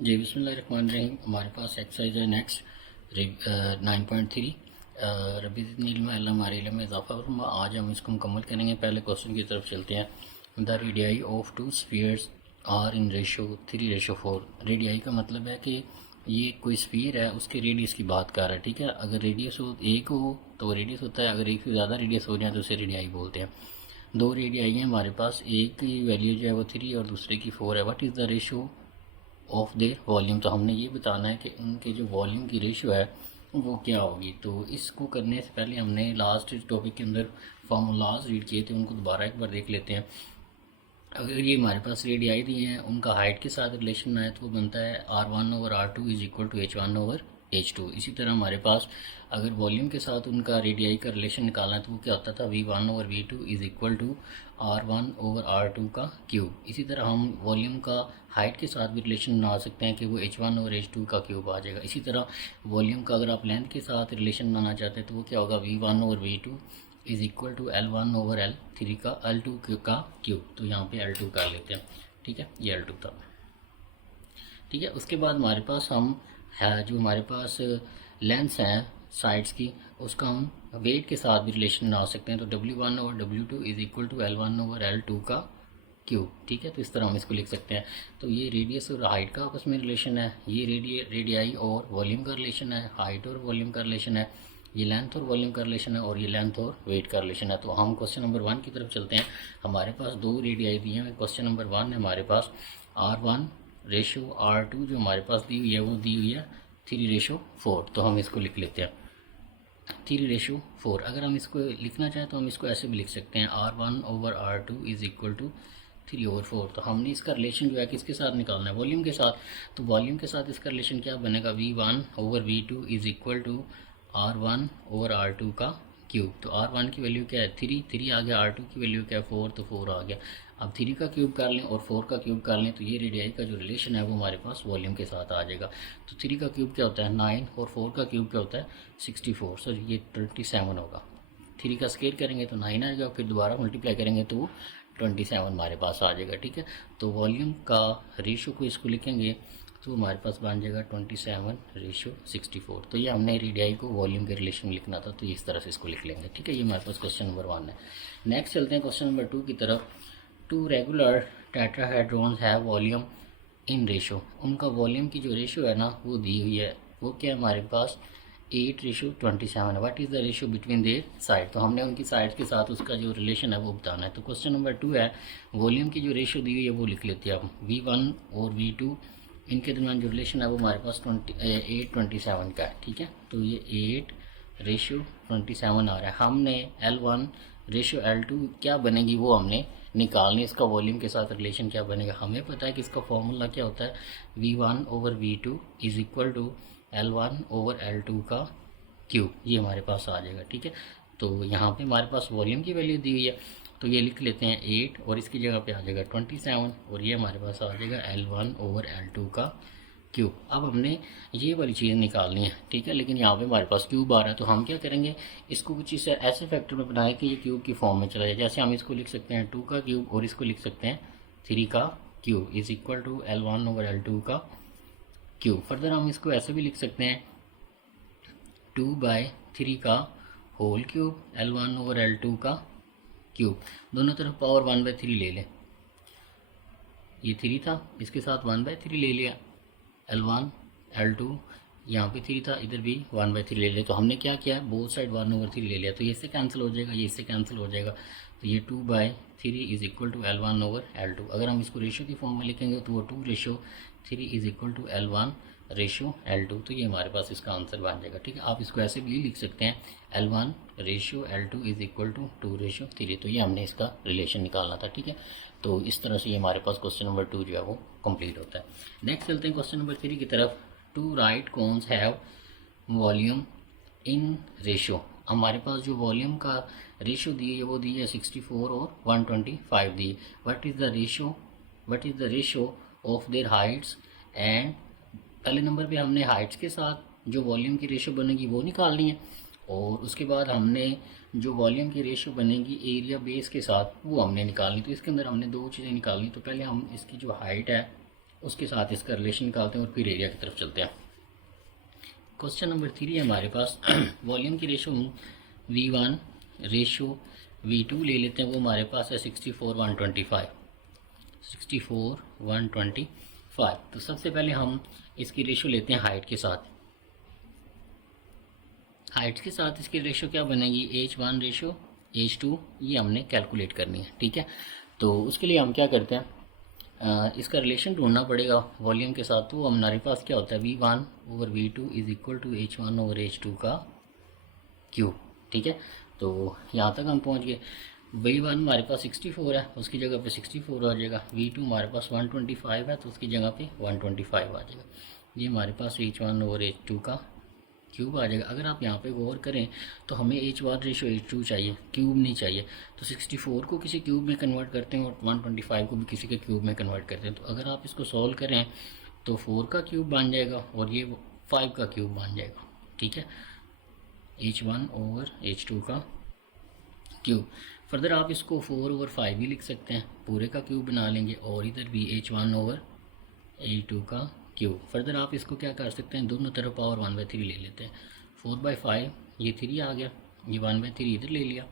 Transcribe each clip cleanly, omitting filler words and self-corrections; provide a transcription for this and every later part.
जी बिस्मिल्लाहिर्रहमानिर्रहीम। हमारे पास एक्सरसाइज है नेक्स्ट 9.3 रबी नीलम हमारे इल्म में इजाफा फरमा। आज हम इसको मुकम्मल करेंगे। पहले क्वेश्चन की तरफ चलते हैं। The radii of two spheres are in ratio 3:4। Radii का मतलब है कि ये कोई स्फीयर है, उसके रेडियस की बात कर रहा है। ठीक है, अगर रेडियस हो एक हो तो वो रेडियस होता है, अगर एक से ज़्यादा रेडियस हो जाए तो उसे रेडियाई बोलते हैं। दो रेडियाई हैं हमारे पास, एक की वैल्यू जो है वो 3 और दूसरे की 4 है। What is the ratio of there volume. तो हमने ये बताना है कि उनके जो वॉल्यूम की रेशियो है वो क्या होगी। तो इसको करने से पहले हमने लास्ट टॉपिक के अंदर फार्मूलाज रीड किए थे, उनको दोबारा एक बार देख लेते हैं। अगर ये हमारे पास रेडियाई दिए हैं, उनका हाइट के साथ रिलेशन है तो वो बनता है R1/R2 is equal to H1/H2। इसी तरह हमारे पास अगर वॉल्यूम के साथ उनका रेडियाई का रिलेशन निकालना है तो वो क्या होता था, V1/V2 is equal to R1/R2 का क्यूब। इसी तरह हम वॉल्यूम का हाइट के साथ भी रिलेशन बना सकते हैं कि वो H1/H2 का क्यूब आ जाएगा। इसी तरह वॉल्यूम का अगर आप लेंथ के साथ रिलेशन बनाना चाहते हैं तो वो क्या होगा, V1/V2 is equal to L1/L3 का L2 का क्यूब। तो यहाँ पे L2 कर लेते हैं। ठीक है, ये L2 था। ठीक है, उसके बाद हमारे पास हम है जो हमारे पास लेंस हैं साइड्स की, उसका हम वेट के साथ भी रिलेशन बना सकते हैं। तो W1/W2 is equal to L1/L2 का क्यूब। ठीक है, तो इस तरह हम इसको लिख सकते हैं। तो ये रेडियस और हाइट का आपस में रिलेशन है, ये रेडियाई और वॉल्यूम का रिलेशन है, हाइट और वॉल्यूम का रिलेशन है, ये लेंथ और वॉल्यूम का रिलेशन है, और ये लेंथ और वेट का रिलेशन है। तो हम क्वेश्चन नंबर 1 की तरफ चलते हैं। हमारे पास दो रेडियाई दी हैं। क्वेश्चन नंबर 1 है हमारे पास R1/R2 जो हमारे पास दी हुई है वो दी हुई है 3:4। तो हम इसको लिख लेते हैं 3:4। अगर हम इसको लिखना चाहें तो हम इसको ऐसे भी लिख सकते हैं R1/R2 इज इक्वल टू 3/4। तो हमने इसका रिलेशन जो है किसके साथ निकालना है, वॉल्यूम के साथ। तो वॉल्यूम के साथ इसका रिलेशन क्या बनेगा, V1/V2 is equal to R1/R2 का क्यूब। तो R1 की वैल्यू क्या है, 3 आ गया, R2 की वैल्यू क्या है, 4, तो 4 आ गया। अब 3 का क्यूब कर लें और 4 का क्यूब कर लें तो ये रेडियाई का जो रिलेशन है वो हमारे पास वॉल्यूम के साथ आ जाएगा। तो 3 का क्यूब क्या होता है 9 और 4 का क्यूब क्या होता है 64। सो ये 27 होगा। 3 का स्केयर करेंगे तो 9 आ जाएगा, फिर दोबारा मल्टीप्लाई करेंगे तो 27 हमारे पास आ जाएगा। ठीक है, तो वॉल्यूम का रेशो को इसको लिखेंगे तो हमारे पास बन जाएगा 27:64। तो ये हमने रेडियाई को वॉल्यूम के रिलेशन में लिखना था, तो इस तरह से इसको लिख लेंगे। ठीक है, ये हमारे पास क्वेश्चन नंबर 1 है। नेक्स्ट चलते हैं क्वेश्चन नंबर 2 की तरफ। टू रेगुलर टेट्राहेड्रॉन्स है वॉल्यूम इन रेशो। उनका वॉल्यूम की जो रेशो है ना वो दी हुई है, वो क्या है हमारे पास 8:27 है। What is the ratio between their side. तो हमने उनकी साइड के साथ उसका जो रिलेशन है वो बताना है। तो क्वेश्चन नंबर 2 है, वॉल्यूम की जो रेशो दी हुई है वो लिख लेते हैं हम। V1 और V2 इनके दरमियान जो रिलेशन है वो हमारे पास 8:27 का है। ठीक है, तो ये 8:27 आ रहा है। हमने L1/L2 क्या बनेगी वो हमने निकालनी। इसका वॉल्यूम के साथ रिलेशन क्या बनेगा हमें पता है कि इसका फॉर्मूला क्या होता है, V1/V2 is equal to L1/L2 का क्यूब। ये हमारे पास आ जाएगा। ठीक है, तो यहाँ पे हमारे पास वॉल्यूम की वैल्यू दी हुई है तो ये लिख लेते हैं 8 और इसकी जगह पे आ जाएगा 27 और ये हमारे पास आ जाएगा L1/L2 का क्यूब। अब हमने ये वाली चीज़ निकालनी है। ठीक है, लेकिन यहाँ पे हमारे पास क्यूब आ रहा है तो हम क्या करेंगे, इसको कुछ इस ऐसे फैक्टर में बनाए कि ये क्यूब की फॉर्म में चला जाए। जैसे हम इसको लिख सकते हैं 2 का क्यूब और इसको लिख सकते हैं 3 का cube is equal to L1/L2 का क्यूब। फर्दर हम इसको ऐसे भी लिख सकते हैं 2/3 का होल क्यूब L1/L2 का क्यूब। दोनों तरफ पावर 1/3 ले लें। ये 3 था, इसके साथ 1/3 ले लिया। L1 L2 यहाँ पे 3 था, इधर भी 1/3 ले लिया। तो हमने क्या किया, बोथ साइड 1/3 ले लिया। तो ये इससे कैंसिल हो जाएगा, ये इससे कैंसिल हो जाएगा। तो ये 2/3 इज इक्वल टू L1/L2। अगर हम इसको रेशियो की फॉर्म में लिखेंगे तो वो 2:3 इज इक्वल टू L1/L2। तो ये हमारे पास इसका आंसर बन जाएगा। ठीक है, आप इसको ऐसे भी लिख सकते हैं L1/L2 इज इक्वल टू 2:3। तो ये हमने इसका रिलेशन निकालना था। ठीक है, तो इस तरह से ये हमारे पास क्वेश्चन नंबर 2 जो है वो कंप्लीट होता है। नेक्स्ट चलते हैं क्वेश्चन नंबर 3 की तरफ। Two right cones have volume in ratio. हमारे पास जो वॉल्यूम का रेशो दी है वो दी है 64 और 125 दी। What is the ratio of their heights and. पहले नंबर पे हमने हाइट्स के साथ जो वॉल्यूम की रेशो बनेगी वो निकालनी है, और उसके बाद हमने जो वॉल्यूम की रेशो बनेगी एरिया बेस के साथ वो हमने निकालनी। तो इसके अंदर हमने दो चीज़ें निकालनी। तो पहले हम इसकी जो हाइट है उसके साथ इसका रिलेशन निकालते हैं और फिर एरिया की तरफ चलते हैं। क्वेश्चन नंबर 3 है हमारे पास वॉल्यूम की रेशो V1 रेशो V2 ले लेते हैं, वो हमारे पास है 64/125। 64/125। तो सबसे पहले हम इसकी रेशो लेते हैं हाइट के साथ। हाइट के साथ इसकी रेशो क्या बनेगी, H1 रेशो H2, ये हमने कैलकुलेट करनी है। ठीक है, तो उसके लिए हम क्या करते हैं, इसका रिलेशन ढूंढना पड़ेगा वॉल्यूम के साथ। तो हमारे पास क्या होता है, V1 over V2 is equal to H1 over H2 का क्यूब। ठीक है, तो यहाँ तक हम पहुँच गए। V1 हमारे पास 64 है, उसकी जगह पे 64 आ जाएगा। V2 हमारे पास 125 है, तो उसकी जगह पे 125 आ जाएगा। ये हमारे पास H1 ओवर H2 का क्यूब आ जाएगा। अगर आप यहाँ पे गौर करें तो हमें H1 रेशो H2 चाहिए, क्यूब नहीं चाहिए। तो 64 को किसी क्यूब में कन्वर्ट करते हैं और 125 को भी किसी के क्यूब में कन्वर्ट करते हैं। तो अगर आप इसको सॉल्व करें तो 4 का क्यूब बन जाएगा और ये 5 का क्यूब बन जाएगा। ठीक है, H1 ओवर H2 का क्यूब। फर्दर आप इसको 4 ओवर 5 भी लिख सकते हैं, पूरे का क्यूब बना लेंगे, और इधर भी H1 ओवर H2 का क्यूब। फर्दर आप इसको क्या कर सकते हैं, दोनों तरफ पावर 1/3 ले लेते हैं। 4/5 ये 3 आ गया, ये 1/3 इधर ले लिया।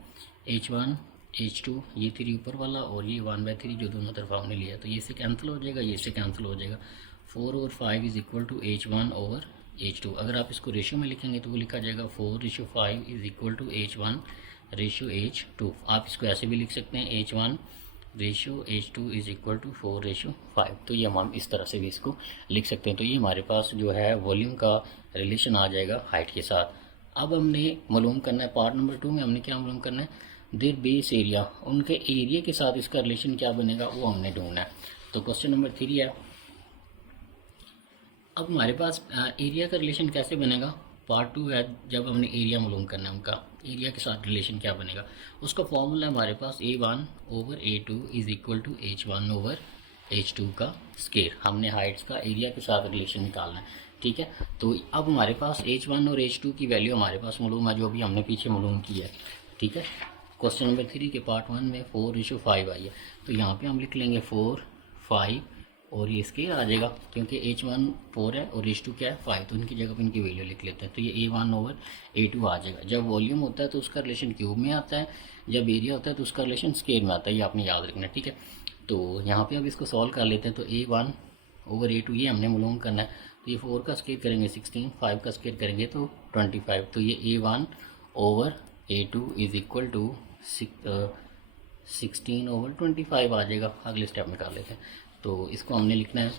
H1 H2 ये 3 ऊपर वाला और ये 1/3 जो दोनों तरफ हमने लिया, तो ये से कैंसिल हो जाएगा, ये से कैंसिल हो जाएगा। 4 over 5 is equal to H1 over H2। अगर आप इसको रेशियो में लिखेंगे तो वो लिखा जाएगा 4:5 is equal to H1 ratio H2। आप इसको ऐसे भी लिख सकते हैं, H1 ratio H2 is equal to 4:5। तो ये हम इस तरह से भी इसको लिख सकते हैं। तो ये हमारे पास जो है वॉल्यूम का रिलेशन आ जाएगा हाइट के साथ। अब हमने मालूम करना है, पार्ट नंबर 2 में हमने क्या मालूम करना है, देयर बेस एरिया, उनके एरिया के साथ इसका रिलेशन क्या बनेगा वो हमने ढूंढना है। तो क्वेश्चन नंबर 3 है, अब हमारे पास एरिया का रिलेशन कैसे बनेगा। पार्ट 2 है, जब हमने एरिया मालूम करना है, उनका एरिया के साथ रिलेशन क्या बनेगा। उसका फॉर्मूला है हमारे पास A1 over A2 is equal to H1 over H2 का स्केयर। हमने हाइट्स का एरिया के साथ रिलेशन निकालना है। ठीक है, तो अब हमारे पास H1 और H2 की वैल्यू हमारे पास मालूम है, जो भी हमने पीछे मालूम की है। ठीक है, क्वेश्चन नंबर 3 के पार्ट 1 में 4:5 आई है, तो यहाँ पे हम लिख लेंगे 4, 5 और ये स्केयर आ जाएगा, क्योंकि H1 4 है और H2 क्या है 5, तो इनकी जगह पर इनकी वैल्यू लिख लेते हैं। तो ये A1 ओवर A2 आ जाएगा। जब वॉल्यूम होता है तो उसका रिलेशन क्यूब में आता है, जब एरिया होता है तो उसका रिलेशन स्केयर में आता है, ये आपने याद रखना है। ठीक है, तो यहाँ पे अब इसको सॉल्व कर लेते हैं। तो A1 ओवर A2 ये हमने मालूम करना है। तो ये 4 का स्केयर करेंगे 16, 5 का स्केयर करेंगे तो 25। तो ये A1 over A2 is equal to 16 over 25 आ जाएगा। अगले स्टेप में कर लेते हैं। तो इसको हमने लिखना है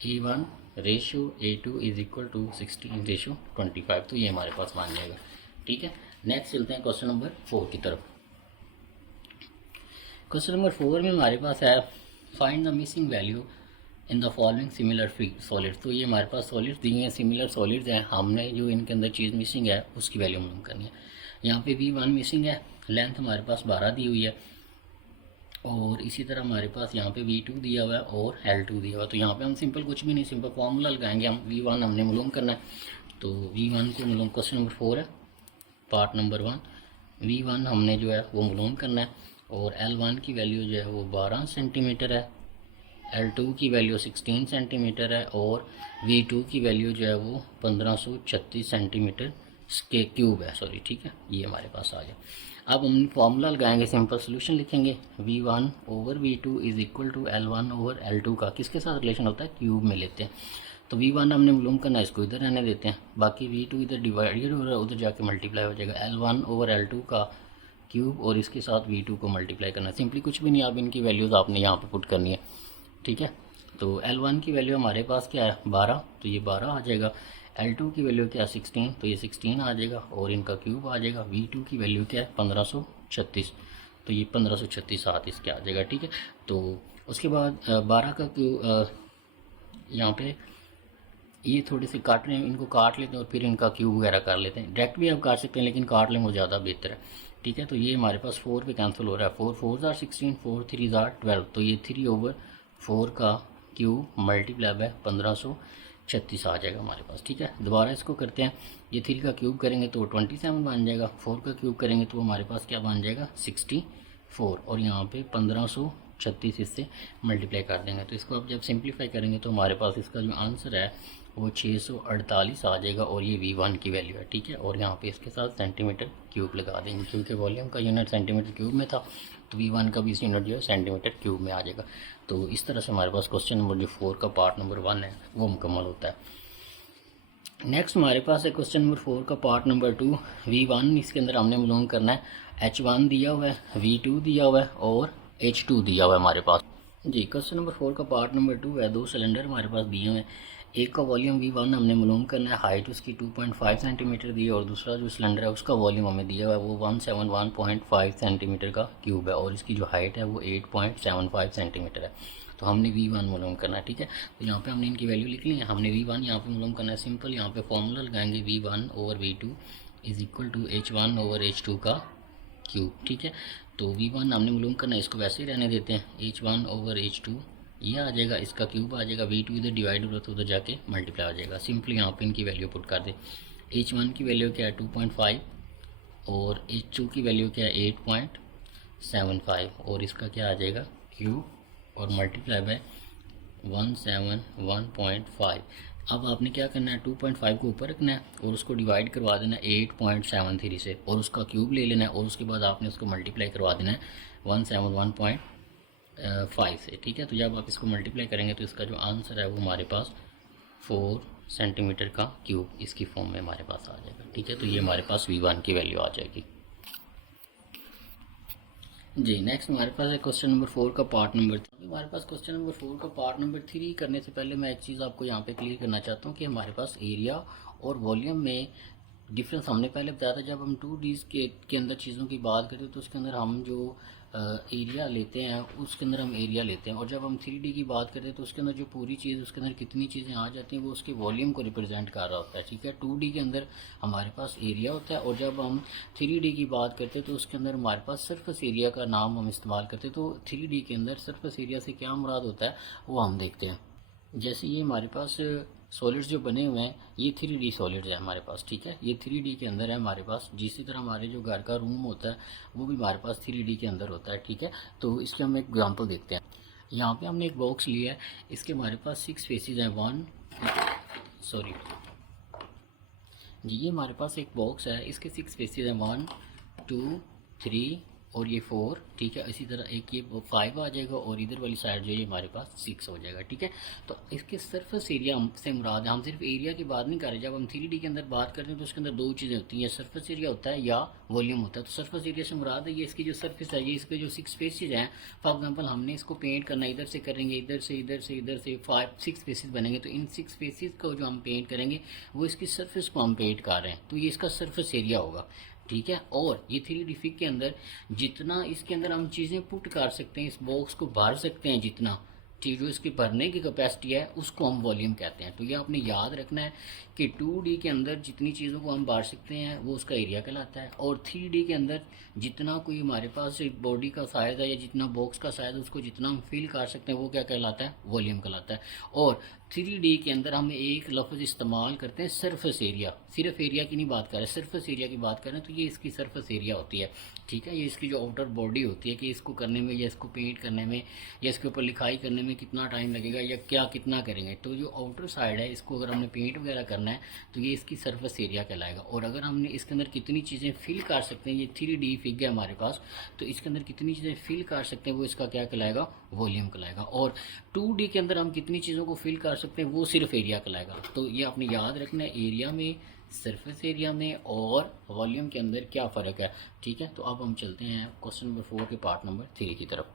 A1 ratio A2 is equal to 16 ratio 25। तो ये हमारे पास मान जाएगा। ठीक है, नेक्स्ट चलते हैं क्वेश्चन नंबर 4 की तरफ। क्वेश्चन नंबर 4 में हमारे पास है find the missing value in the following similar solids. तो ये हमारे पास सॉलिड्स दिए हैं, सिमिलर सॉलिड्स हैं, हमने जो इनके अंदर चीज़ मिसिंग है उसकी वैल्यू मालूम करनी है। यहाँ पे V1 मिसिंग है, लेंथ हमारे पास 12 दी हुई है, और इसी तरह हमारे पास यहाँ पे V2 दिया हुआ है और L2 दिया हुआ है। तो यहाँ पे हम सिंपल कुछ भी नहीं, सिंपल फॉर्मूला लगाएंगे। हम V1 हमने मालूम करना है, तो V1 को मालूम, क्वेश्चन नंबर 4 है पार्ट नंबर 1। V1 हमने जो है वो मालूम करना है, और L1 की वैल्यू जो है वो 12 सेंटीमीटर है, L2 की वैल्यू 16 सेंटीमीटर है, और V2 की वैल्यू जो है वो 1536 सेंटीमीटर के क्यूब है, सॉरी। ठीक है, ये हमारे पास आ गया। अब हम फॉर्मूला लगाएंगे, सिंपल सोल्यूशन लिखेंगे। V1 over V2 is equal to L1 over L2 का किसके साथ रिलेशन होता है, क्यूब में लेते हैं। तो V1 हमने मालूम करना है, इसको इधर रहने देते हैं, बाकी V2 इधर डिवाइडेड हो रहा है, उधर जाके मल्टीप्लाई हो जाएगा। L1 ओवर L2 का क्यूब और इसके साथ V2 को मल्टीप्लाई करना है। सिंपली कुछ भी नहीं, आप इनकी वैल्यूज़ आपने यहाँ पे पुट करनी है। ठीक है, तो L1 की वैल्यू हमारे पास क्या है 12, तो ये 12 आ जाएगा। L2 की वैल्यू क्या है 16, तो ये 16 आ जाएगा, और इनका क्यूब आ जाएगा। V2 की वैल्यू क्या है 1536, तो ये 1536 साथ इसके आ जाएगा। ठीक है, तो उसके बाद 12 का क्यूब यहाँ पे ये थोड़े से काट रहे हैं, इनको काट लेते हैं और फिर इनका क्यूब वगैरह कर लेते हैं। डायरेक्ट भी आप काट सकते हैं, लेकिन काट लें वो ज़्यादा बेहतर है। ठीक है, तो ये हमारे पास 4 पे कैंसिल हो रहा है। 4 4 जार 16, 4 3 जार 12, तो ये 3 ओवर 4 का क्यूब मल्टीप्लाई बाय 1536 आ जाएगा हमारे पास। ठीक है, दोबारा इसको करते हैं। ये 3 का क्यूब करेंगे तो 27 बन जाएगा, 4 का क्यूब करेंगे तो हमारे पास क्या बन जाएगा 64, और यहाँ पे 36 इससे मल्टीप्लाई कर देंगे। तो इसको आप जब सिंप्लीफाई करेंगे तो हमारे पास इसका जो आंसर है वो 648 आ जाएगा और ये V1 की वैल्यू है, ठीक है। और यहाँ पे इसके साथ सेंटीमीटर क्यूब लगा देंगे क्योंकि वॉल्यूम का यूनिट सेंटीमीटर क्यूब में था, तो V1 का भी इस यूनिट जो है सेंटीमीटर क्यूब में आ जाएगा। तो इस तरह से हमारे पास क्वेश्चन नंबर जो 4 का पार्ट नंबर 1 है वो मुकम्मल होता है। नेक्स्ट हमारे पास है क्वेश्चन नंबर 4 का पार्ट नंबर 2। V1 इसके अंदर हमने मालूम करना है, H1 दिया हुआ है, V2 दिया हुआ है और H2 दिया हुआ है हमारे पास। जी, क्वेश्चन नंबर 4 का पार्ट नंबर 2 है। 2 सिलेंडर हमारे पास दिए हुए हैं, एक का वॉल्यूम V1 हमने मालूम करना है, हाइट उसकी 2.5 सेंटीमीटर दी है और दूसरा जो सिलेंडर है उसका वॉल्यूम हमें दिया हुआ है वो 171.5 सेंटीमीटर का क्यूब है और इसकी जो हाइट है वो 8.75 सेंटीमीटर है। तो हमने V1 मालूम करना है, ठीक है। तो यहाँ पे हमने इनकी वैल्यू लिख ली है, हमने V1 यहाँ पे मालूम करना है। सिंपल यहाँ पे फॉर्मूला लगाएंगे V1 over V2 is equal to H1 over H2 का क्यूब, ठीक है। तो V1 हमने मालूम करना है, इसको वैसे ही रहने देते हैं, H1 ओवर H2 ये आ जाएगा, इसका क्यूब आ जाएगा, V2 इधर डिवाइड हो तो उधर जाके मल्टीप्लाई आ जाएगा। सिंपली यहाँ पे इनकी वैल्यू पुट कर दे। H1 की वैल्यू क्या है 2.5 और H2 की वैल्यू क्या है 8.75 और इसका क्या आ जाएगा क्यूब और मल्टीप्लाई बाय 171.5। अब आपने क्या करना है 2.5 को ऊपर रखना है और उसको डिवाइड करवा देना है 8.73 से और उसका क्यूब ले लेना है और उसके बाद आपने उसको मल्टीप्लाई करवा देना है 171.5 से, ठीक है। तो जब आप इसको मल्टीप्लाई करेंगे तो इसका जो आंसर है वो हमारे पास 4 सेंटीमीटर का क्यूब इसकी फॉर्म में हमारे पास आ जाएगा, ठीक है। तो ये हमारे पास V1 की वैल्यू आ जाएगी। जी, नेक्स्ट हमारे पास है क्वेश्चन नंबर 4 का पार्ट नंबर 3। हमारे पास क्वेश्चन नंबर 4 का पार्ट नंबर 3 करने से पहले मैं एक चीज़ आपको यहाँ पे क्लियर करना चाहता हूँ कि हमारे पास एरिया और वॉल्यूम में डिफरेंस हमने पहले बताया था। जब हम 2D के अंदर चीज़ों की बात करते हैं तो उसके अंदर हम जो एरिया लेते हैं उसके अंदर हम एरिया लेते हैं और जब हम 3D की बात करते हैं तो उसके अंदर जो पूरी चीज़ उसके अंदर कितनी चीज़ें आ जाती हैं वो उसके वॉल्यूम को रिप्रेजेंट कर रहा होता है, ठीक है। 2D के अंदर हमारे पास एरिया होता है और जब हम 3D की बात करते हैं तो उसके अंदर हमारे पास सरफेस एरिया का नाम हम इस्तेमाल करते हैं। तो 3D के अंदर सरफेस एरिया से क्या मुराद होता है वो हम देखते हैं। जैसे ये हमारे पास सॉलिड्स जो बने हुए हैं ये 3D सॉलिड्स है हमारे पास, ठीक है। ये 3D के अंदर है हमारे पास। जिसी तरह हमारे जो घर का रूम होता है वो भी हमारे पास 3D के अंदर होता है, ठीक है। तो इसके हम एक एग्जांपल देखते हैं। यहाँ पे हमने एक बॉक्स लिया है, इसके हमारे पास 6 फेसेस हैं। जी, ये हमारे पास एक बॉक्स है, इसके 6 फेसेस हैं 1 2 3 और ये 4, ठीक है। इसी तरह एक ये 5 आ जाएगा और इधर वाली साइड जो है हमारे पास 6 हो जाएगा, ठीक है। तो इसके सरफेस एरिया से मुराद है, हम सिर्फ एरिया की बात नहीं कर रहे। जब हम 3D के अंदर बात करते हैं तो उसके अंदर दो चीज़ें होती हैं, सरफेस एरिया होता है या वॉल्यूम होता है। तो सरफेस एरिया से मुराद है ये इसकी जो सरफेस है, ये इसके जो 6 फेसेज हैं। फॉर एग्जाम्पल हमने इसको पेंट करना है, इधर से करेंगे, इधर से इधर से इधर से 6 फेसेज बनेंगे। तो इन 6 फेसेज को जो हम पेंट करेंगे वो इसकी सरफेस को हम पेंट कर रहे हैं, तो ये इसका सरफेस एरिया होगा, ठीक है। और ये 3D फिग के अंदर जितना इसके अंदर हम चीज़ें पुट कर सकते हैं, इस बॉक्स को भर सकते हैं, जितना ठीक जो इसकी भरने की कैपेसिटी है उसको हम वॉल्यूम कहते हैं। तो ये आपने याद रखना है कि 2D के अंदर जितनी चीज़ों को हम भर सकते हैं वो उसका एरिया कहलाता है और 3D के अंदर जितना कोई हमारे पास बॉडी का साइज़ है या जितना बॉक्स का साइज़ है उसको जितना हम फिल कर सकते हैं वो क्या कहलाता है, वॉल्यूम कहलाता है। और 3D के अंदर हम एक लफ्ज़ इस्तेमाल करते हैं सरफेस एरिया, सिर्फ एरिया की नहीं बात कर रहे, सरफेस एरिया की बात करें तो ये इसकी सरफेस एरिया होती है, ठीक है। ये इसकी जो आउटर बॉडी होती है कि इसको करने में या इसको पेंट करने में या इसके ऊपर लिखाई करने में कितना टाइम लगेगा या क्या कितना करेंगे। तो जो आउटर साइड है इसको अगर हमने पेंट वगैरह करना है तो ये इसकी सरफेस एरिया कहलाएगा। और अगर हमने इसके अंदर कितनी चीज़ें फिल कर सकते हैं, ये 3D फिग है हमारे पास, तो इसके अंदर कितनी चीज़ें फिल कर सकते हैं वो इसका क्या कहलाएगा, वॉल्यूम कहलाएगा। और 2D के अंदर हम कितनी चीज़ों को फिल कर सकते हैं वो सिर्फ एरिया कहलाएगा। तो ये आपने याद रखना है, एरिया में, सरफेस एरिया में और वॉल्यूम के अंदर क्या फ़र्क है, ठीक है। तो अब हम चलते हैं क्वेश्चन नंबर 4 के पार्ट नंबर 3 की तरफ।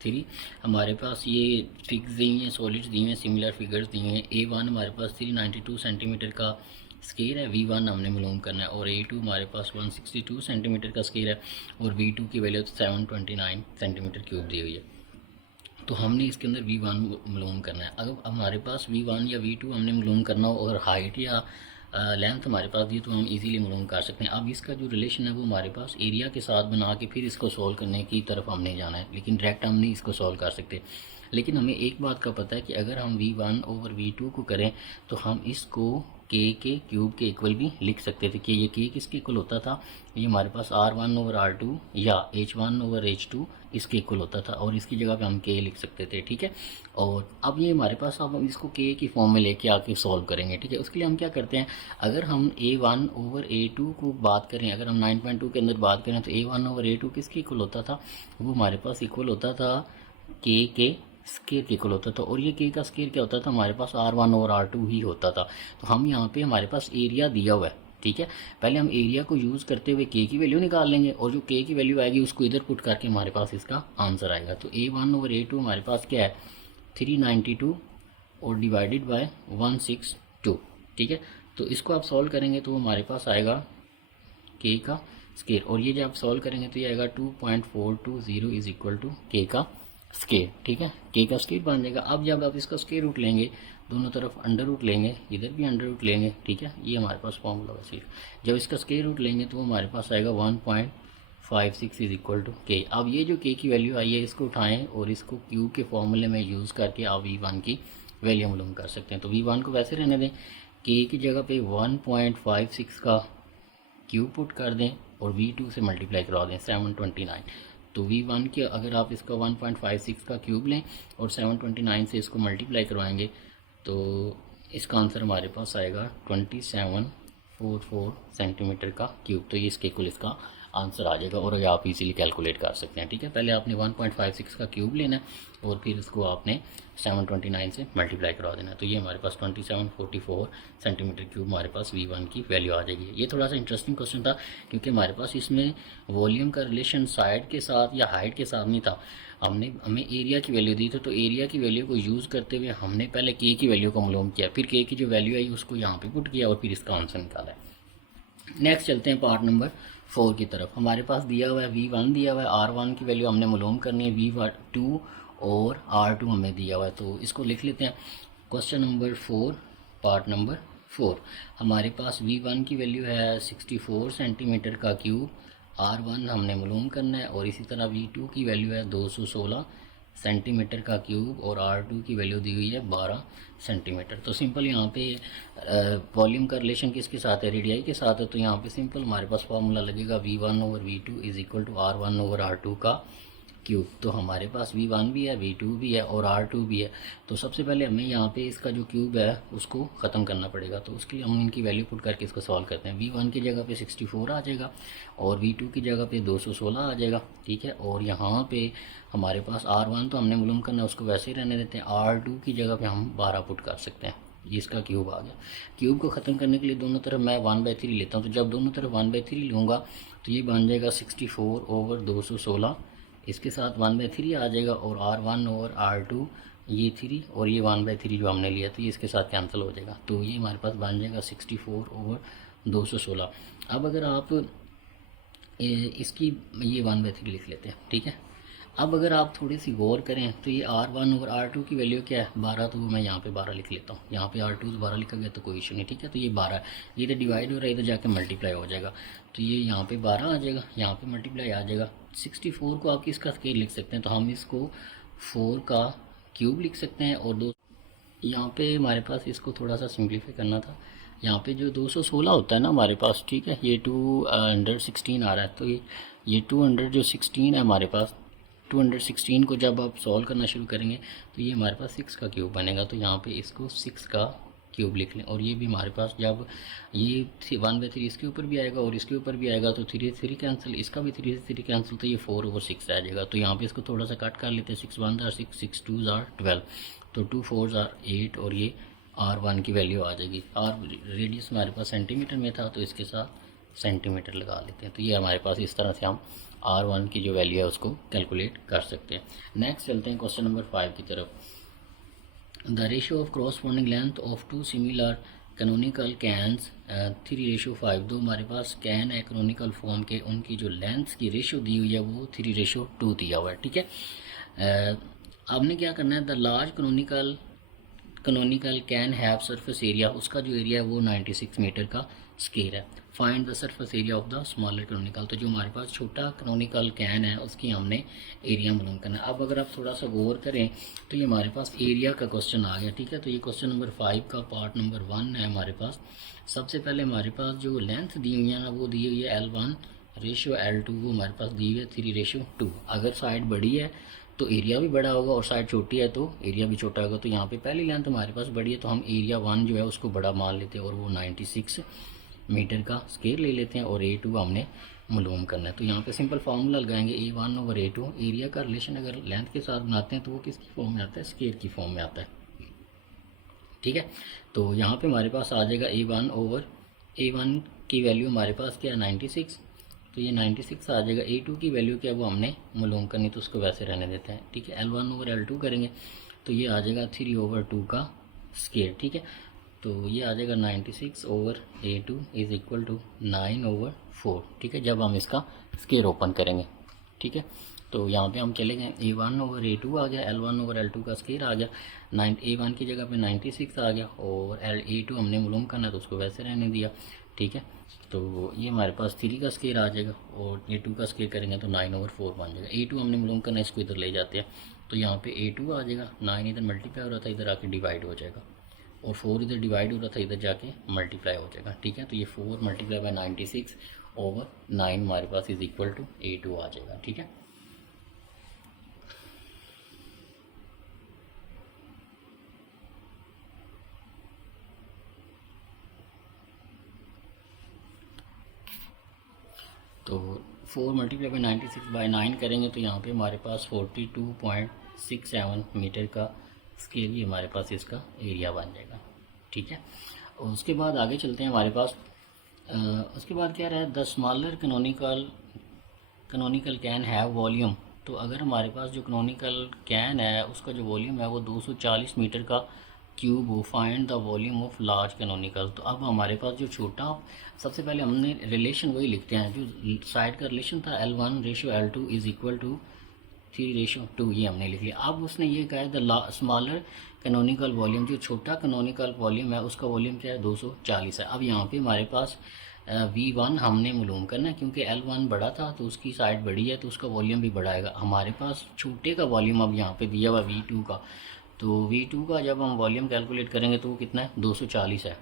3 हमारे पास ये फिग्स दी हैं, सॉलिड्स दी हैं, सिमिलर फिगर्स दी हैं। A1 हमारे पास 392 सेंटीमीटर का स्केल है, V1 हमने मालूम करना है। और A2 हमारे पास 162 सेंटीमीटर का स्केल है और V2 की वैल्यू 729 सेंटीमीटर क्यूब दी हुई है। तो हमने इसके अंदर V1 मालूम करना है। अगर हमारे पास V1 या V2 हमने मालूम करना हो और हाइट या लेंथ हमारे पास दी तो हम इजीली मालूम कर सकते हैं। अब इसका जो रिलेशन है वो हमारे पास एरिया के साथ बना के फिर इसको सॉल्व करने की तरफ हमने जाना है, लेकिन डायरेक्ट हम नहीं इसको सॉल्व कर सकते। लेकिन हमें एक बात का पता है कि अगर हम V1 ओवर V2 को करें तो हम इसको के क्यूब के इक्वल भी लिख सकते थे कि ये के किसके इक्वल होता था, ये हमारे पास R1/R2 या H1/H2 इसके इक्वल होता था, और इसकी जगह पे हम के लिख सकते थे। ठीक है, और अब ये हमारे पास, अब हम इसको के की फॉर्म में लेके आके सॉल्व करेंगे। ठीक है, उसके लिए हम क्या करते हैं, अगर हम A1/A2 को बात करें, अगर हम 9.2 के अंदर बात करें तो A1/A2 किसके इक्वल होता था, वो हमारे पास इक्वल होता था के स्केयर के इक्वल होता था, और ये के का स्केयर क्या होता था, हमारे पास R1/R2 ही होता था। तो हम यहाँ पे हमारे पास एरिया दिया हुआ है। ठीक है, पहले हम एरिया को यूज़ करते हुए के की वैल्यू निकाल लेंगे, और जो के की वैल्यू आएगी उसको इधर पुट करके हमारे पास इसका आंसर आएगा। तो A1/A2 हमारे पास क्या है, 392 और डिवाइडेड बाय 162। ठीक है, तो इसको आप सॉल्व करेंगे तो हमारे पास आएगा के का स्केयर, और ये जब आप सॉल्व करेंगे तो ये आएगा 2.420 इज इक्वल टू के का स्केयर। ठीक है, के का स्केयर बन जाएगा। अब जब आप इसका स्केयर रूट लेंगे, दोनों तरफ अंडर रूट लेंगे, इधर भी अंडर रूट लेंगे। ठीक है, ये हमारे पास फॉर्मूला है सिर्फ। जब इसका स्केयर रूट लेंगे तो हमारे पास आएगा 1.56 इज इक्वल टू के। अब ये जो के की वैल्यू आई है इसको उठाएं और इसको क्यू के फॉर्मूले में यूज़ करके आप V1 की वैल्यू मालूम कर सकते हैं। तो V1 को वैसे रहने दें, के की जगह पे 1.56 का क्यूब पुट कर दें और V2 से मल्टीप्लाई करवा दें 729। तो V1 के अगर आप इसका 1.56 का क्यूब लें और 729 से इसको मल्टीप्लाई करवाएंगे तो इसका आंसर हमारे पास आएगा 2744 सेंटीमीटर का क्यूब। तो ये इसके कुल इसका आंसर आ जाएगा, और आप इजीली कैलकुलेट कर सकते हैं। ठीक है, पहले आपने 1.56 का क्यूब लेना है और फिर इसको आपने 729 से मल्टीप्लाई करवा देना है। तो ये हमारे पास 2744 सेंटीमीटर क्यूब हमारे पास V1 की वैल्यू आ जाएगी। ये थोड़ा सा इंटरेस्टिंग क्वेश्चन था क्योंकि हमारे पास इसमें वॉल्यूम का रिलेशन साइड के साथ या हाइट के साथ नहीं था, हमें एरिया की वैल्यू दी थी। तो एरिया की वैल्यू को यूज़ करते हुए हमने पहले के की वैल्यू को मालूम किया, फिर के की जो वैल्यू आई उसको यहाँ पे पुट किया और फिर इसका आंसर निकाला है। नेक्स्ट चलते हैं पार्ट नंबर 4 की तरफ। हमारे पास दिया हुआ है V1 दिया हुआ है, R1 की वैल्यू हमने मालूम करनी है, V2 और R2 हमें दिया हुआ है। तो इसको लिख लेते हैं। क्वेश्चन नंबर 4 पार्ट नंबर 4, हमारे पास V1 की वैल्यू है 64 सेंटीमीटर का क्यूब, R1 हमने मालूम करना है, और इसी तरह V2 की वैल्यू है 216 सेंटीमीटर का क्यूब, और R2 की वैल्यू दी हुई है 12 सेंटीमीटर। तो सिंपल यहाँ पे वॉल्यूम का रिलेशन किसके साथ है, रेडियाई के साथ है। तो यहाँ पे सिंपल हमारे पास फार्मूला लगेगा V1/V2 is equal to R1/R2 का क्यूब। तो हमारे पास V1 भी है, V2 भी है और R2 भी है। तो सबसे पहले हमें यहाँ पे इसका जो क्यूब है उसको ख़त्म करना पड़ेगा। तो उसके लिए हम इनकी वैल्यू पुट करके इसको सॉल्व करते हैं। V1 की जगह पे 64 आ जाएगा और V2 की जगह पे 216 आ जाएगा। ठीक है, और यहाँ पे हमारे पास R1 तो हमने मालूम करना है, उसको वैसे ही रहने देते हैं। R2 की जगह पे हम 12 पुट कर सकते हैं। जिसका क्यूब आ गया। क्यूब को ख़त्म करने के लिए दोनों तरफ मैं 1/3 लेता हूँ। तो जब दोनों तरफ 1/3 लूँगा तो ये बन जाएगा 64/216। इसके साथ 1/3 आ जाएगा, और R1/R2 ये 3 और ये 1/3 जो हमने लिया तो ये इसके साथ कैंसिल हो जाएगा। तो ये हमारे पास बन जाएगा 64/216। अब अगर आप इसकी ये 1/3 लिख लेते हैं। ठीक है, अब अगर आप थोड़ी सी गौर करें तो ये R1 और R2 की वैल्यू क्या है, 12। तो मैं यहाँ पे 12 लिख लेता हूँ। यहाँ पे R2 तो 12 लिखा गया तो कोई इशू नहीं। ठीक है, तो ये 12 है, ये इधर डिवाइड हो रहा है, इधर जाके मल्टीप्लाई हो जाएगा। तो ये यहाँ पे 12 आ जाएगा, यहाँ पे मल्टीप्लाई आ जाएगा। 64 को आप किसका स्केयर लिख सकते हैं, तो हम इसको 4 का क्यूब लिख सकते हैं। और दो यहाँ पे हमारे पास इसको थोड़ा सा सिंप्लीफाई करना था। यहाँ पे जो 216 होता है ना हमारे पास, ठीक है, ये 216 आ रहा है। तो ये 216 है हमारे पास। 216 को जब आप सॉल्व करना शुरू करेंगे तो ये हमारे पास 6 का क्यूब बनेगा। तो यहाँ पे इसको 6 का क्यूब लिख लें। और ये भी हमारे पास जब ये 1/3 इसके ऊपर भी आएगा और इसके ऊपर भी आएगा तो 3 3 कैंसिल, इसका भी 3 3 कैंसिल, तो ये 4/6 आ जाएगा। तो यहाँ पे इसको थोड़ा सा कट कर लेते हैं। 6 1 are 6, 6 2 are 12, तो 2 4 are 8 और ये R1 की वैल्यू आ जाएगी। रेडियस हमारे पास सेंटीमीटर में था तो इसके साथ सेंटीमीटर लगा लेते हैं। तो ये हमारे पास इस तरह से हम R1 की जो वैल्यू है उसको कैलकुलेट कर सकते हैं। नेक्स्ट चलते हैं क्वेश्चन नंबर 5 की तरफ। The ratio of corresponding length of two similar canonical cans 3:5। दो हमारे पास कैन है कैनोनिकल फॉर्म के, उनकी जो लेंथ की रेशियो दी हुई है वो 3:2 दिया हुआ है। ठीक है, आपने क्या करना है, the large canonical canonical can have surface area, उसका जो एरिया है वो 96 मीटर का स्क्वायर है। Find the surface area of the smaller canonical, तो जो हमारे पास छोटा कैनोनिकल कैन है उसकी हमने एरिया मालूम करना है। अब अगर आप थोड़ा सा गौर करें तो ये हमारे पास एरिया का क्वेश्चन आ गया, ठीक है। तो ये क्वेश्चन नंबर 5 का पार्ट नंबर 1 है हमारे पास। सबसे पहले हमारे पास जो लेंथ दी हुई है ना वो दी हुई है L1 रेशियो L2, वो हमारे पास दी हुई है 3:2। अगर साइड बड़ी है तो एरिया भी बड़ा होगा और साइड छोटी है तो एरिया भी छोटा होगा। तो यहाँ पे पहली लेंथ हमारे पास बड़ी है तो हम एरिया 1 जो है उसको बड़ा मान लेते हैं और वो 96 मीटर का स्क्वायर ले लेते हैं और A2 हमने मालूम करना है। तो यहाँ पे सिंपल फार्मूला लगाएंगे A1/A2। एरिया का रिलेशन अगर लेंथ के साथ बनाते हैं तो वो किसकी फॉर्म में आता है, स्क्वायर की फॉर्म में आता है, ठीक है। तो यहाँ पे हमारे पास आ जाएगा A1 की वैल्यू हमारे पास क्या है 96, तो ये 96 आ जाएगा। A2 की वैल्यू क्या है वो हमने मालूम करनी, तो उसको वैसे रहने देते हैं, ठीक है। L1/L2 करेंगे तो ये आ जाएगा 3/2 का स्क्वायर, ठीक है। तो ये आ जाएगा 96/A2 इज इक्वल टू 9/4, ठीक है, जब हम इसका स्क्वायर ओपन करेंगे, ठीक है। तो यहाँ पे हम चले गए A1/A2 आ गया, L1/L2 का स्क्वायर आ गया, A1 की जगह पे 96 आ गया और A2 हमने मालूम करना है तो उसको वैसे रहने दिया, ठीक है। तो ये हमारे पास 3 का स्क्वायर आ जाएगा और A2 का स्क्वायर करेंगे तो 9/4 बन जाएगा। A2 हमने मालूम करना है, इसको इधर ले जाते हैं तो यहाँ पे A2 आ जाएगा, 9 इधर मल्टीप्लाई हो रहा था इधर आके डिवाइड हो जाएगा और 4 इधर डिवाइड हो रहा था इधर जाके मल्टीप्लाई हो जाएगा, ठीक है। तो ये 4 मल्टीप्लाई बाय 96/9 हमारे पास इज इक्वल टू A2 आ जाएगा, ठीक है। तो 4 मल्टीप्लाई बाय 96/9 करेंगे तो यहाँ पे हमारे पास 42.67 मीटर का स्केल ही हमारे पास इसका एरिया बन जाएगा, ठीक है। और उसके बाद आगे चलते हैं हमारे पास उसके बाद क्या रहा, the smaller canonical can have volume. तो अगर हमारे पास जो कैनोनिकल कैन है उसका जो वॉल्यूम है वो 240 मीटर का क्यूब हो, find the volume of large canonical. तो अब हमारे पास जो छोटा, सबसे पहले हमने रिलेशन वही लिखते हैं जो साइड का रिलेशन था L1/L2 इज इक्वल टू 3:2, ये हमने लिख लिया। अब उसने ये कहा है द स्मॉलर कैनोनिकल वॉल्यूम, जो छोटा कैनोनिकल वॉल्यूम है उसका वॉल्यूम क्या है 240 है। अब यहाँ पे हमारे पास V1 हमने मालूम करना है क्योंकि L1 बड़ा था तो उसकी साइड बड़ी है तो उसका वॉल्यूम भी बढ़ाएगा। हमारे पास छोटे का वॉल्यूम अब यहाँ पे दिया हुआ V2 का, तो V2 का जब हम वॉल्यूम कैलकुलेट करेंगे तो वो कितना है 240 है।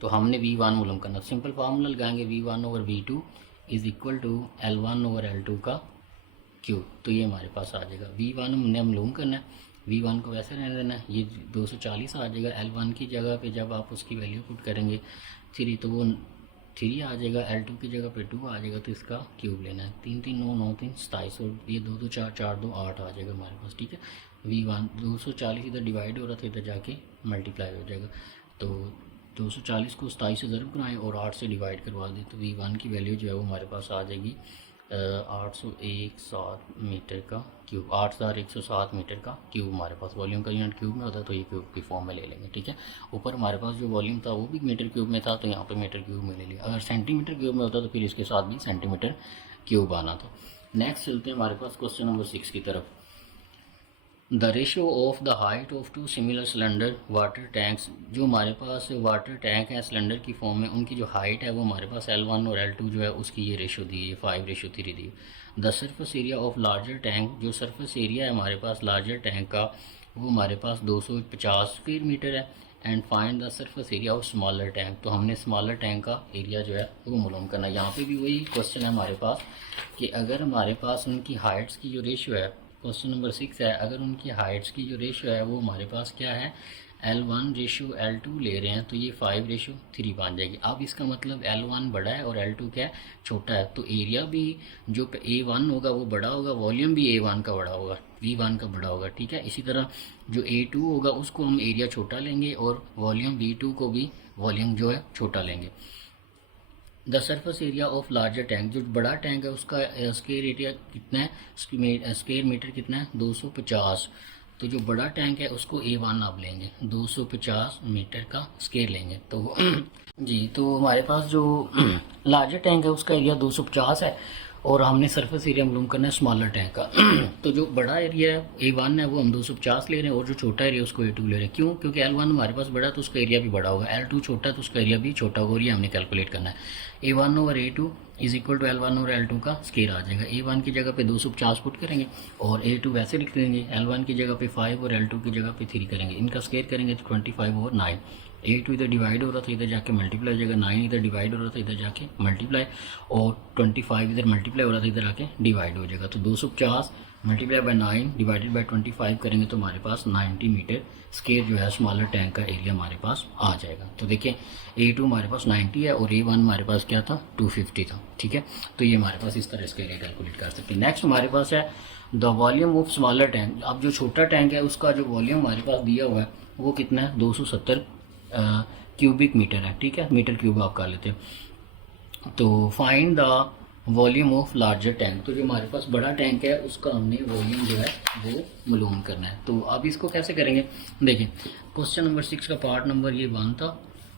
तो हमने V1 मालूम करना, सिंपल फार्मूला लगाएंगे V1/V2 is equal to L1/L2 का क्यूब। तो ये हमारे पास आ जाएगा V1 हमने मालूम करना है, V1 को वैसे रहने देना है, ये 240 आ जाएगा। L1 की जगह पे जब आप उसकी वैल्यू पुट करेंगे 3 तो वो 3 आ जाएगा, L2 की जगह पे 2 आ जाएगा तो इसका क्यूब लेना है, 3 3 9 9 3 27 और ये 2 2 4 4 2 8 आ जाएगा हमारे पास, ठीक है। V1 240 इधर डिवाइड हो रहा था इधर जाके मल्टीप्लाई हो जाएगा, तो 240 को 27 से ज़रूर कराएँ और 8 से डिवाइड करवा दें तो V1 की वैल्यू जो है वो हमारे पास आ जाएगी 801 मीटर का क्यूब, 8107 मीटर का क्यूब हमारे पास। वॉल्यूम का यूनिट क्यूब में होता है तो ये क्यूब की फॉर्म में ले लेंगे, ठीक है। ऊपर हमारे पास जो वॉल्यूम था वो भी मीटर क्यूब में था तो यहाँ पे मीटर क्यूब में ले लिया। अगर सेंटीमीटर क्यूब में होता तो फिर इसके साथ भी सेंटीमीटर क्यूब आना था। नेक्स्ट चलते हैं हमारे पास क्वेश्चन नंबर 6 की तरफ। The ratio of the height of two similar cylinder water tanks, जो हमारे पास वाटर टैंक है सिलेंडर की फॉर्म में, उनकी जो हाइट है वो हमारे पास L1 और L2 जो है उसकी ये रेशियो दी है 5:3 दी। The surface area of larger tank, जो सरफेस एरिया है हमारे पास लार्जर टैंक का वो हमारे पास 250 स्क्वायर मीटर है। And find the surface area of smaller tank, तो हमने स्मॉलर टैंक का एरिया जो है वो मालूम करना है। यहाँ पे भी वही क्वेश्चन है हमारे पास कि अगर हमारे पास उनकी हाइट्स की जो रेशियो है, क्वेश्चन नंबर 6 है, अगर उनकी हाइट्स की जो रेशियो है वो हमारे पास क्या है L1/L2 ले रहे हैं तो ये 5:3 बन जाएगी। अब इसका मतलब L1 बड़ा है और L2 क्या है छोटा है, तो एरिया भी जो A1 होगा वो बड़ा होगा, वॉल्यूम भी A1 का बड़ा होगा, V1 का बड़ा होगा, ठीक है। इसी तरह जो A2 होगा उसको हम एरिया छोटा लेंगे और वॉल्यूम V2 को भी वॉल्यूम जो है छोटा लेंगे। The surface area of larger tank, जो बड़ा टैंक है उसका स्क्वायर एरिया कितना है, स्क्वायर मीटर कितना है 250। तो जो बड़ा टैंक है उसको A1 आप लेंगे, 250 मीटर का स्क्वायर लेंगे। तो जी, तो हमारे पास जो लार्जर टैंक है उसका एरिया 250 है और हमने सरफेस एरिया मालूम करना है स्मॉलर टैंक का। तो जो बड़ा एरिया है A1 है वो हम 250 ले रहे हैं, और जो छोटा एरिया उसको A2 ले रहे हैं। क्यों? क्योंकि L1 हमारे पास बड़ा है तो उसका एरिया भी बड़ा होगा, L2 छोटा है तो उसका एरिया भी छोटा होगा, और ये हमने कैलकुलेट करना है। A1 और A2 is equal to L1 और L2 का स्केयर आ जाएगा। A1 की जगह पे 250 पुट करेंगे और A2 वैसे लिख देंगे, L1 की जगह पे 5 और L2 की जगह पे 3 करेंगे। इनका स्केयर करेंगे तो 25 और 9। A2 इधर डिवाइड हो रहा था, इधर जाके मल्टीप्लाई हो जाएगा, 9 इधर डिवाइड हो रहा था, इधर जाके मल्टीप्लाई, और 25 इधर मल्टीप्लाई हो रहा था, इधर आके डिवाइड हो जाएगा। तो 250 मल्टीप्लाई बाय 9 डिवाइडेड बाय 25 करेंगे तो हमारे पास 90 मीटर स्केयर जो है स्मॉलर टैंक का एरिया हमारे पास आ जाएगा। तो देखिए A2 हमारे पास 90 है और A1 हमारे पास क्या था, 250 था। ठीक है, तो ये हमारे पास इस तरह इसका एरिया कैलकुलेट कर सकते हैं। नेक्स्ट हमारे पास है the volume of smaller tank. अब जो छोटा टैंक है उसका जो वॉल्यूम हमारे पास दिया हुआ है वो कितना है, 270 क्यूबिक मीटर है। ठीक है, मीटर क्यूब आप कर लेते हैं। तो find the volume of larger tank. तो जो हमारे पास बड़ा टैंक है उसका हमने वॉल्यूम जो है वो मालूम करना है। तो अब इसको कैसे करेंगे, देखिए क्वेश्चन नंबर 6 का पार्ट नंबर ये 1 था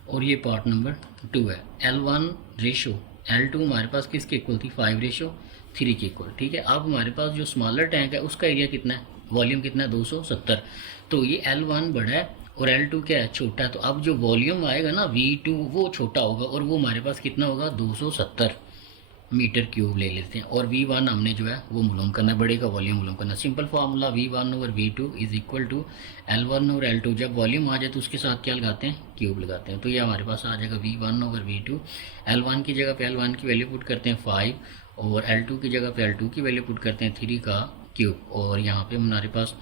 और ये पार्ट नंबर 2 है। L1 रेशो L2 हमारे पास किसके इक्वल थी, 5:3 के इक्वल। ठीक है, अब हमारे पास जो स्मॉलर टैंक है उसका एरिया कितना है, वॉल्यूम कितना है, 270। तो ये L1 बड़ा है और L2 क्या है, छोटा है। तो अब जो वॉल्यूम आएगा ना V2 वो छोटा होगा और वो हमारे पास कितना होगा, 270 मीटर क्यूब ले लेते हैं। और V1 हमने जो है वो मालूम करना है, बड़े का वॉल्यूम मालूम करना है। सिंपल फार्मूला V1 और V2 is equal to L1 और L2। जब वॉल्यूम आ जाए तो उसके साथ क्या लगाते हैं, क्यूब लगाते हैं। तो ये हमारे पास आ जाएगा V1 और V2। L1 की जगह पे L1 की वैल्यू पुट करते हैं 5 और L2 की जगह पे L2 की वैल्यू पुट करते हैं 3 का क्यूब। और यहाँ पे हमारे पास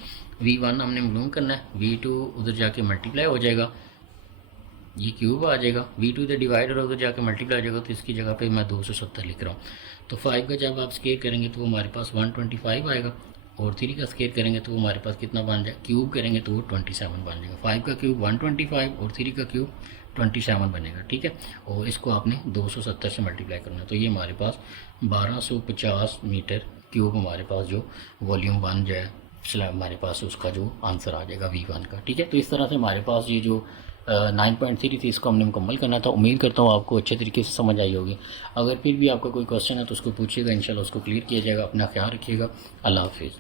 V1 हमने मालूम करना है, V2 उधर जाके मल्टीप्लाई हो जाएगा, ये क्यूब आ जाएगा, V2 इधर डिवाइड और उधर जाके मल्टीप्लाई हो जाएगा। तो इसकी जगह पे मैं 270 लिख रहा हूँ। तो 5 का जब आप स्केयर करेंगे तो वो हमारे पास 125 आएगा और 3 का स्केयर करेंगे तो वो हमारे पास कितना बन जाएगा, क्यूब करेंगे तो वो 27 बन जाएगा। 5 का क्यूब 125 और 3 का क्यूब 27 बनेगा। ठीक है, और इसको आपने 270 से मल्टीप्लाई करना है। तो ये हमारे पास 1250 मीटर क्यूब हमारे पास जो वॉल्यूम 1 जो है हमारे पास उसका जो आंसर आ जाएगा V1 का। ठीक है, तो इस तरह से हमारे पास ये जो 9.3 थी इसको हमने मुकम्मल करना था। उम्मीद करता हूँ आपको अच्छे तरीके से समझ आई होगी। अगर फिर भी आपका कोई क्वेश्चन है तो उसको पूछिएगा, इंशाल्लाह उसको क्लियर किया जाएगा। अपना ख्याल रखिएगा। अल्लाह हाफिज़।